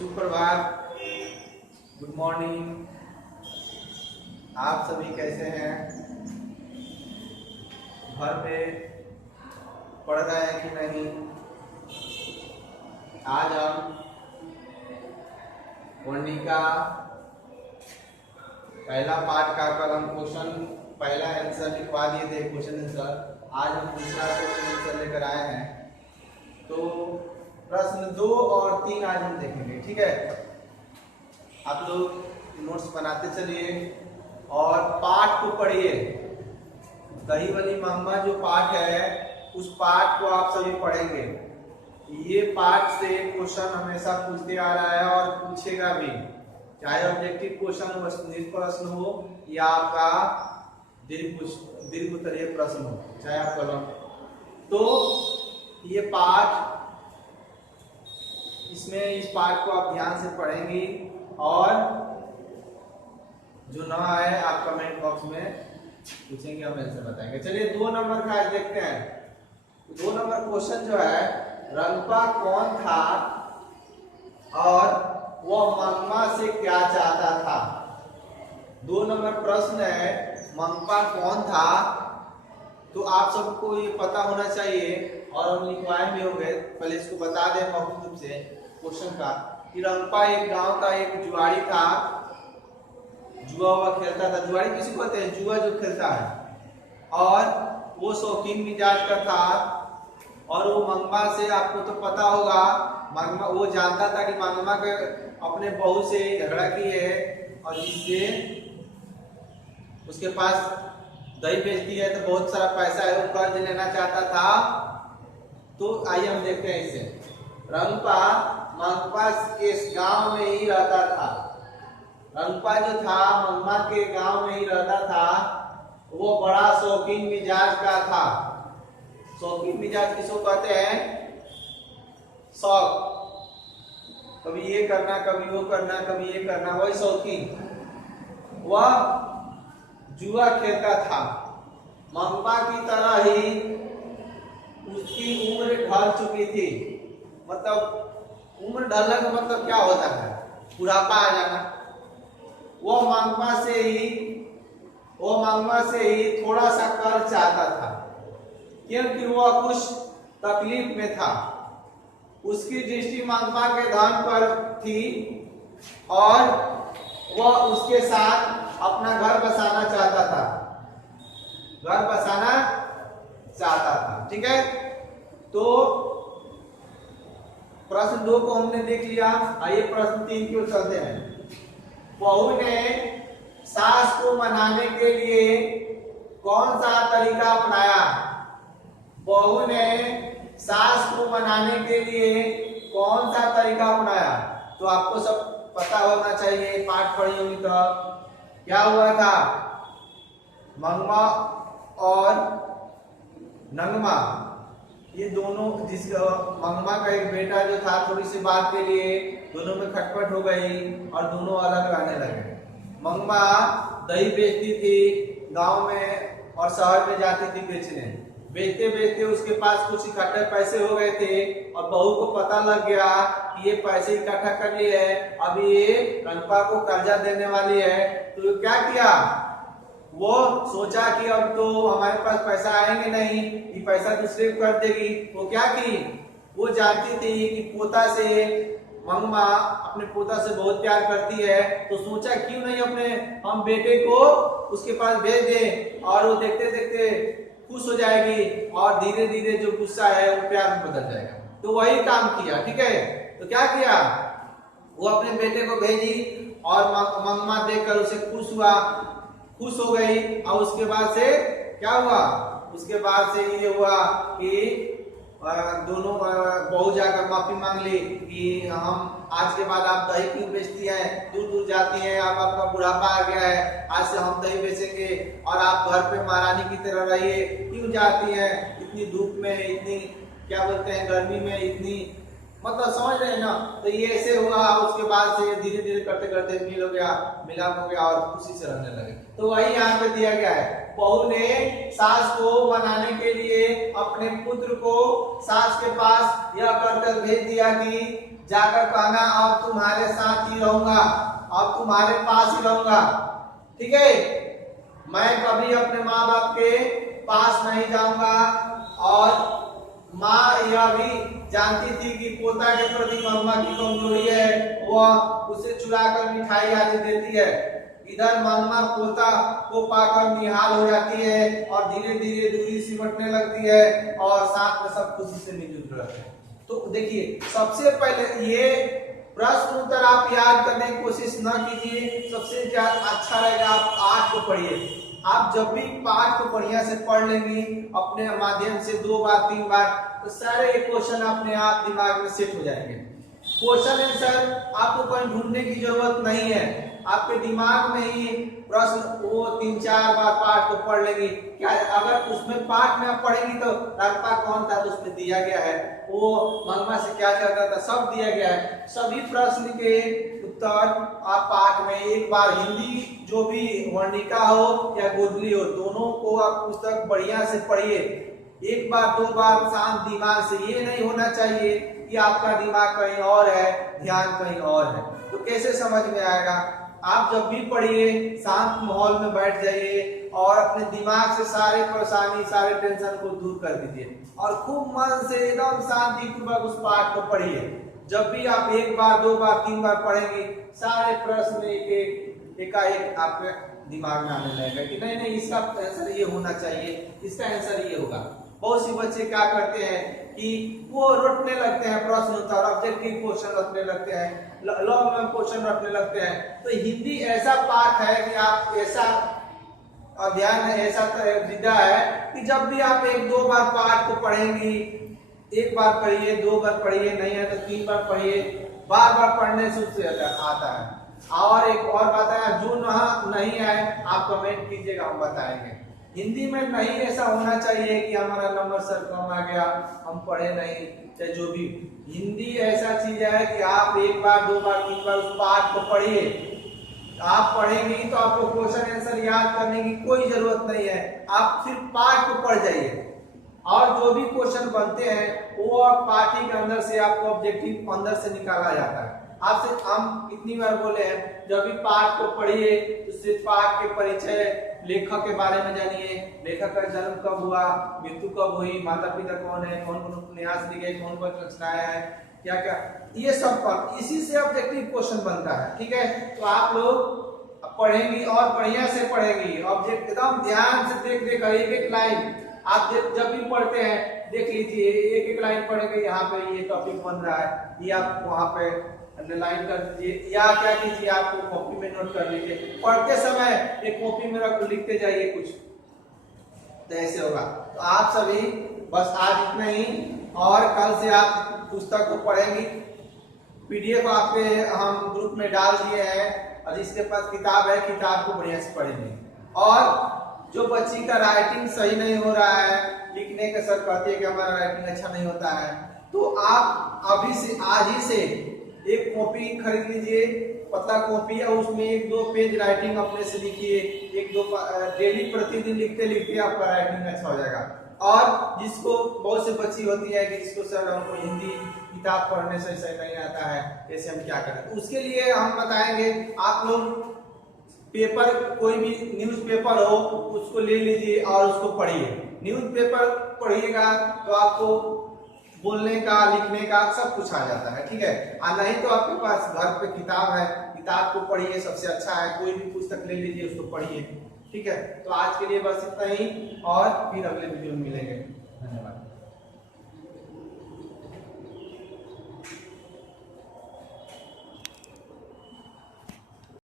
सुप्रभात, good morning. आप सभी कैसे हैं? घर में पढ़ रहे हैं कि नहीं? आज हम वर्णिका पहला पार्ट का कल हम क्वेश्चन पहला आंसर लिखवा दिए थे, क्वेश्चन आंसर। आज हम दूसरा क्वेश्चन आंसर लेकर आए हैं। तो प्रश्न 2 और 3 आज हम देखेंगे, ठीक है? आप लोग नोट्स बनाते चलिए और पाठ को पढ़िए। दही वाली मम्मा जो पाठ है उस पाठ को आप सभी पढ़ेंगे। ये पाठ से क्वेश्चन हमेशा पूछते आ रहा है और पूछेगा भी, चाहे ऑब्जेक्टिव क्वेश्चन प्रश्न हो या आपका दीर्घ उत्तरीय प्रश्न हो, चाहे आप कलम। तो ये पाठ, इसमें इस पाठ को आप ध्यान से पढ़ेंगी और जो ना आए आप कमेंट बॉक्स में पूछेंगे, हम आंसर बताएंगे। चलिए 2 नंबर का आज देखते हैं। 2 नंबर क्वेश्चन जो है, रंपा कौन था और वह मंगमा से क्या चाहता था? 2 नंबर प्रश्न है, मंगमा कौन था? तो आप सबको ये पता होना चाहिए और हम लिखवाए भी होंगे। पहले इसको बता दें मौखिक रूप से क्वेश्चन का कि रंपा एक गांव का एक जुआरी था, जुआ हुआ खेलता था। जुआरी किसी को कहते हैं? जुआ जो खेलता है। और वो शौकीन मिजाज का था और वो मंगमा से, आपको तो पता होगा, मंगमा वो जानता था कि मंगमा के अपने बहू से झगड़ा की है और जिससे उसके पास दही बेचती है तो बहुत सारा पैसा है, वो कर्ज लेना चाहता था। तो आइए हम देखते हैं इसे। रंपा मंगमा के गांव में ही रहता था। रंपा जो था मंगमा के गांव में ही रहता था। वो बड़ा शौकीन मिजाज का था। शौकीन मिजाज किसको कहते हैं? शौक, कभी ये करना, कभी वो करना, कभी ये करना, वही शौकीन। वह जुआ खेलता था। मंगमा की तरह ही उसकी उम्र ढल चुकी थी। मतलब उम्र ढलने का मतलब क्या होता है? बुढ़ापा आ जाना। वो मंगमा से ही थोड़ा सा कर्ज चाहता था, क्योंकि वह कुछ तकलीफ में था। उसकी दृष्टि मंगमा के धन पर थी और वह उसके साथ अपना घर बसाना चाहता था। घर बसाना चाहता था, ठीक है? तो प्रश्न 2 को हमने देख लिया। आइए प्रश्न 3 की ओर चलते हैं। बहू ने सास को मनाने के लिए कौन सा तरीका अपनाया? बहू ने सास को मनाने के लिए कौन सा तरीका अपनाया? तो आपको सब पता होना चाहिए, पाठ पढ़ी होगी तो। क्या हुआ था? मंगमा और नंगमा, ये दोनों, जिसका मंगमा का एक बेटा जो था, थोड़ी सी बात के लिए दोनों में खटपट हो गई और दोनों अलग रहने लगे। मंगमा दही बेचती थी गांव में और शहर में जाती थी बेचने। बेचते बेचते उसके पास कुछ इकट्ठे पैसे हो गए थे और बहू को पता लग गया कि ये पैसे इकट्ठा कर लिए है, अभी ये रंपा को कर्जा देने वाली है। तो क्या किया? वो सोचा कि अब तो हमारे पास पैसा आएंगे नहीं, ये पैसा दूसरे को कर देगी। वो क्या की? वो जानती थी कि पोता से, मंगमा अपने पोता से बहुत प्यार करती है, तो सोचा क्यों नहीं अपने हम बेटे को उसके पास भेज दें और वो देखते देखते खुश हो जाएगी और धीरे धीरे जो गुस्सा है वो प्यार में बदल जाएगा। तो वही काम किया, ठीक है? तो क्या किया? वो अपने बेटे को भेजी और मंगमा देखकर उसे खुश हो गई। और उसके बाद से क्या हुआ? उसके बाद से ये हुआ कि दोनों बहू जाकर माफी मांग ली कि हम आज के बाद, आप दही क्यों बेचती हैं, दूर दूर जाती हैं, आप आपका बुढ़ापा आ गया है, आज से हम दही बेचेंगे और आप घर पे महारानी की तरह रहिए, क्यों जाती हैं इतनी धूप में, इतनी क्या बोलते हैं गर्मी में, इतनी, मतलब समझ रहे हैं ना? तो ये ऐसे हुआ। उसके बाद से धीरे धीरे करते करते मिलाप हो गया और खुशी से रहने लगे। तो वही यहाँ पे दिया गया है। बहू ने सास को मनाने के लिए अपने पुत्र को सास के पास यह कहकर भेज दिया कि जाकर कहना अब तुम्हारे साथ ही रहूंगा, अब तुम्हारे पास ही रहूंगा। ठीक है, मैं कभी अपने माँ बाप के पास नहीं जाऊंगा। और माँ यह भी जानती थी कि पोता के प्रति मम्मा की कमजोरी है, वह उसे चुराकर मिठाई आदि देती है। इधर मम्मा पोता को पाकर निहाल हो जाती है और धीरे धीरे दूरी सिमटने लगती है और साथ में सब खुशी से मिलजुल रहते हैं। तो देखिए, सबसे पहले ये प्रश्न उत्तर आप याद करने की कोशिश न कीजिए, सबसे ज्यादा अच्छा रहेगा आप पाठ को पढ़िए। आप जब भी पाठ को बढ़िया से पढ़ लेंगी अपने माध्यम से 2 बार 3 बार, तो सारे क्वेश्चन अपने आप दिमाग में सेट हो जाएंगे। क्वेश्चन आंसर आपको कहीं ढूंढने की जरूरत नहीं है, आपके दिमाग में ही प्रश्न वो 3-4 बार पाठ को पढ़ लेंगी। क्या अगर उसमें पाठ में आप पढ़ेंगी तो रास्ता कौन था तो उसमें दिया गया है, वो मम्मा से क्या करता था सब दिया गया है। सभी प्रश्न के उत्तर आप पाठ में एक बार हिंदी जो भी वर्णिका हो या गोदली हो, दोनों को आप पुस्तक बढ़िया से पढ़िए। 1 बार 2 बार शांत दिमाग से, ये नहीं होना चाहिए कि आपका दिमाग कहीं और है, ध्यान कहीं और है। तो कैसे समझ में आएगा? आप जब भी पढ़िए शांत माहौल में बैठ जाइए और अपने दिमाग से सारे परेशानी सारे टेंशन को दूर कर दीजिए और खूब मन से एकदम शांतिपूर्वक उस पाठ को पढ़िए। जब भी आप 1 बार 2 बार 3 बार पढ़ेंगे सारे प्रश्न एकाएक आपके दिमाग में आने लगेगा कि नहीं नहीं इसका आंसर ये होना चाहिए, इसका आंसर ये होगा। बहुत सी बच्चे क्या करते हैं कि वो रटने लगते हैं प्रश्न उत्तर, ऑब्जेक्टिव क्वेश्चन रटने लगते हैं, लॉन्ग में क्वेश्चन रटने लगते हैं। तो हिंदी ऐसा पाठ है कि आप ऐसा अध्ययन है, ऐसा विद्या है कि जब भी आप 1-2 बार पाठ को पढ़ेंगी, 1 बार पढ़िए 2 बार पढ़िए, नहीं है तो 3 बार पढ़िए, बार बार पढ़ने से उससे आता है। और एक और बात है, जो नहीं है आप कमेंट कीजिएगा, हम बताएंगे। हिंदी में नहीं ऐसा होना चाहिए कि हमारा नंबर सर कम आ गया, हम पढ़े नहीं, चाहे जो भी। हिंदी ऐसा चीज है कि आप 1 बार 2 बार 3 बार उस पाठ को पढ़िए। आप पढ़ेंगी तो आपको क्वेश्चन आंसर याद करने की कोई जरूरत नहीं है, आप सिर्फ पाठ को पढ़ जाइए और जो भी क्वेश्चन बनते हैं वो पाठ के अंदर से आपको ऑब्जेक्टिव अंदर से निकाला जाता है। आपसे हम कितनी बार बोले हैं, जब भी पाठ को पढ़िए तो सिर्फ पाठ के परिचय, लेखक के बारे में जानिए, लेखक का जन्म कब हुआ, मृत्यु कब हुई, माता पिता कौन है, कौन कौन उपन्यास लिखे, कौन कौन रचनाएं हैं, क्या क्या, ये सब पर इसी से ऑब्जेक्टिव क्वेश्चन बनता है। ठीक है, तो आप लोग पढ़ेंगी और बढ़िया से पढ़ेंगी, ऑब्जेक्ट एकदम ध्यान से देख देख एक लाइन आप जब भी पढ़ते हैं देख लीजिए, एक लाइन पढ़ेंगे, यहाँ पे ये टॉपिक बन रहा है, ये आप वहां पे अंडरलाइन कर दीजिए या क्या कीजिए आपको कॉपी में नोट कर लीजिए। पढ़ते समय एक कॉपी में रख लिखते जाइए कुछ, तो ऐसे होगा। तो आप सभी बस आज इतना ही, और कल से आप पुस्तक को पढ़ेंगी। पीडीएफ आपके हम ग्रुप में डाल दिए हैं और जिसके पास किताब है किताब को बढ़िया से पढ़ेंगे। और जो बच्ची का राइटिंग सही नहीं हो रहा है, लिखने के सर कहते हैं कि हमारा राइटिंग अच्छा नहीं होता है, तो आप अभी से आज ही से एक कॉपी खरीद लीजिए, पतला कॉपी है, उसमें 1-2 पेज राइटिंग अपने से लिखिए, 1-2 डेली प्रतिदिन लिखते लिखते आपका राइटिंग अच्छा हो जाएगा। और जिसको बहुत से बच्ची होती है कि जिसको सर हमको हिंदी किताब पढ़ने से सही नहीं आता है, ऐसे हम क्या करें, तो उसके लिए हम बताएंगे। आप लोग पेपर, कोई भी न्यूज़पेपर हो उसको ले लीजिए और उसको पढ़िए। न्यूज़पेपर पढ़िएगा तो आपको बोलने का लिखने का सब कुछ आ जाता है। ठीक है, और नहीं तो आपके पास घर पे किताब है, किताब को पढ़िए, सबसे अच्छा है, कोई भी पुस्तक ले लीजिए उसको पढ़िए। ठीक है, तो आज के लिए बस इतना ही और फिर अगले वीडियो में मिलेंगे। धन्यवाद।